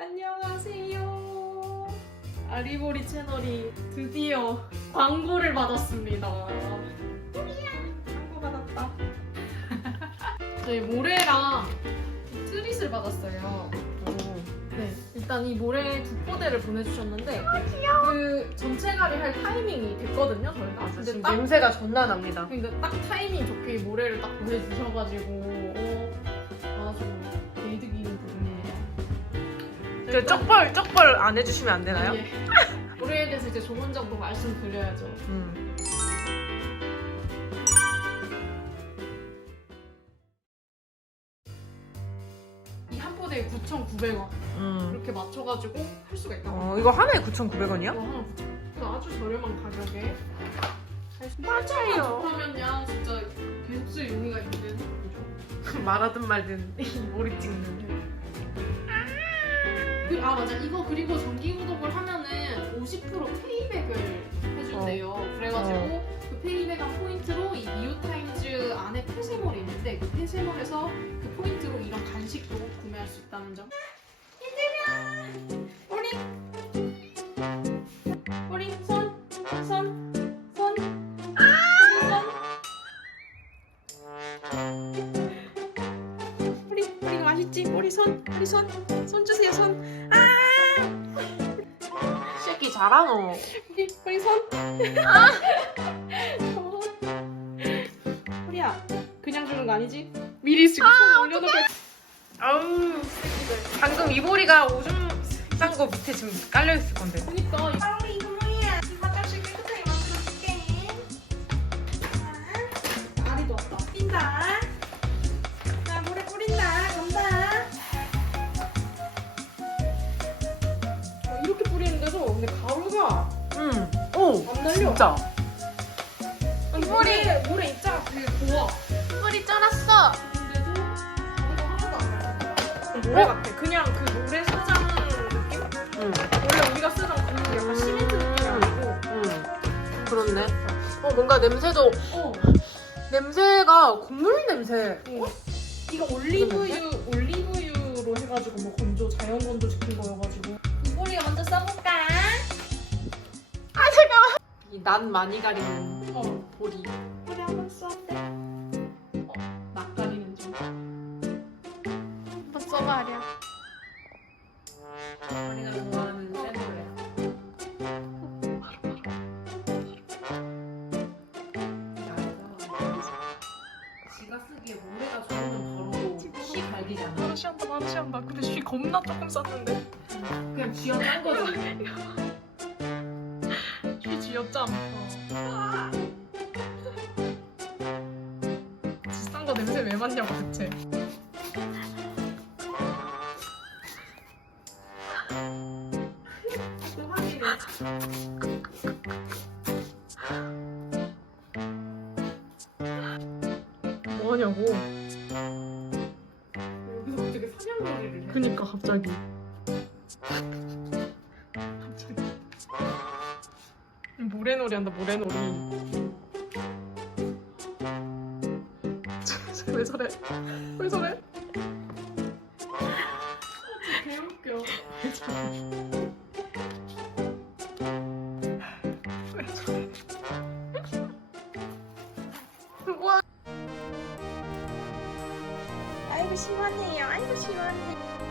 안녕하세요. 아리보리 채널이 드디어 광고를 받았습니다. 광고 받았다. 저희 모래랑 트릿을 받았어요. 네, 일단 이 모래 두 포대를 보내주셨는데 그 전체가리 할 타이밍이 됐거든요, 저희가. 근데 지금 딱 냄새가 존나 납니다. 그러니까 딱 타이밍 좋게 이 모래를 딱 보내주셔가지고 어, 그 쪽벌 쪽벌 안 해주시면 안 되나요? 예. 모래에 대해서 이제 좋은 정도 말씀드려야죠. 음. 이 한 포대에 9,900원 음. 이렇게 맞춰가지고 할 수가 있다고. 어 이거 하나에 이거 9,900원이요? 하나 9,000원. 아주 저렴한 가격에 맞아요. 좋다면야 진짜 계속 쓸 용의가 있는 거죠. 말하든 말든 이 머리 찍는. 그, 아 맞아. 이거 그리고 정기 구독을 하면은 50% 페이백을 해준대요. 그래가지고 그 페이백한 포인트로 이 미오타임즈 안에 폐쇄몰이 있는데 그 폐쇄몰에서 그 포인트로 이런 간식도 구매할 수 있다는 점 맛있지 우리 손 우리 손 손 주세요 손 새끼 잘하노. 우리 우리 손. 아. 우리야 그냥 주는 거 아니지? 미리 지금 손 올려놓고. 아우 방금 이보리가 오줌 싼 거 밑에 지금 깔려 있을 건데. 그니까 우리 이거 뭐야? 이 화장실 깨끗하게 만들어줄게. 알이도 왔다. 뛴다. 음. 날려. 진짜. 물에 물에 입자가 되게 고와. 머리 쩔었어. 근데도 가루가 하나도 안 날려. 모래 같아. 그냥 그 모래 소장 느낌? 음. 원래 우리가 쓰던 그 약간 시멘트 느낌이 아니고. 음. 그렇네. 어 뭔가 냄새도 어. 냄새가 국물 냄새. 어. 이거 올리브유 올리 난 많이 가리는 어 보리. 우리 한번 써볼게. 낯가리는 좀 한번 써봐려. 머리가 좋아하는 센 노래. 지가 쓰기에 모래가 좋으면 바로 씨 갈기잖아. 시한다 바로 시한다 근데 쉬 겁나 조금 썼는데 그냥 쥐어 짠 거지. 쉬 쥐었잖아 비싼 거 냄새 왜 맡냐고 대체. 뭐하냐고 여기서 갑자기 사냥놀이를 해. 그니까 갑자기 모래놀이 한다 모래놀이. 쟤왜 저래? 왜 저래? 개웃겨. 왜 저래 와, 아이고 시원해요. 아이고 시원해.